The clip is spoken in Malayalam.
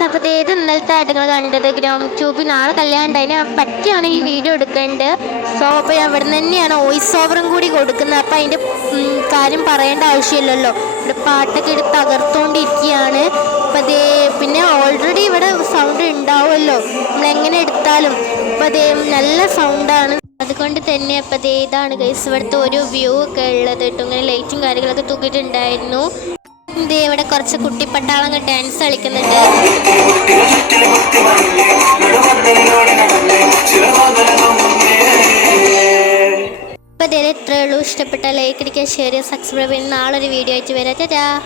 ഗൈസ്, അപ്പോൾ ഇത് ഇന്നലത്തെ ആയിട്ട് നിങ്ങൾ കണ്ടത് ഗ്രാം ട്യൂബിൽ നാളെ കല്യാണം ഉണ്ടായി പറ്റിയാണ് ഈ വീഡിയോ എടുക്കേണ്ടത്. സോ അപ്പോൾ ഞാൻ ഇവിടെ തന്നെയാണ് വോയിസ് ഓവറും കൂടി കൊടുക്കുന്നത്. അപ്പോൾ അതിൻ്റെ കാര്യം പറയേണ്ട ആവശ്യമില്ലല്ലോ. ഇവിടെ പാട്ടൊക്കെ എടുത്ത് തകർത്തുകൊണ്ടിരിക്കുകയാണ്. അപ്പോൾ അതേ പിന്നെ ഓൾറെഡി ഇവിടെ സൗണ്ട് ഉണ്ടാവുമല്ലോ നമ്മളെങ്ങനെ എടുത്താലും. അപ്പോൾ അതേ നല്ല സൗണ്ടാണ്, അതുകൊണ്ട് തന്നെ. അപ്പോൾ അതേ ഇതാണ് ഗൈസ് ഇവിടുത്തെ ഒരു വ്യൂ ഒക്കെ ഉള്ളത് കേട്ടോ. ഇങ്ങനെ ലൈറ്റും കാര്യങ്ങളൊക്കെ തൂക്കിയിട്ടുണ്ടായിരുന്നു. ഇവിടെ കുറച്ച് കുട്ടിപ്പട്ടാളങ്ങൾ ഡാൻസ് കളിക്കുന്നുണ്ട്. അപ്പോൾ ഇത്രയേ ഉള്ളൂ. ഇഷ്ടപ്പെട്ട ലൈക്ക് അടിക്കുക, ഷെയർ ചെയ്യുക, സബ്സ്ക്രൈബ് ചെയ്യുന്ന നാളൊരു വീഡിയോ ആയിട്ട് വരാം. ടാറ്റാ.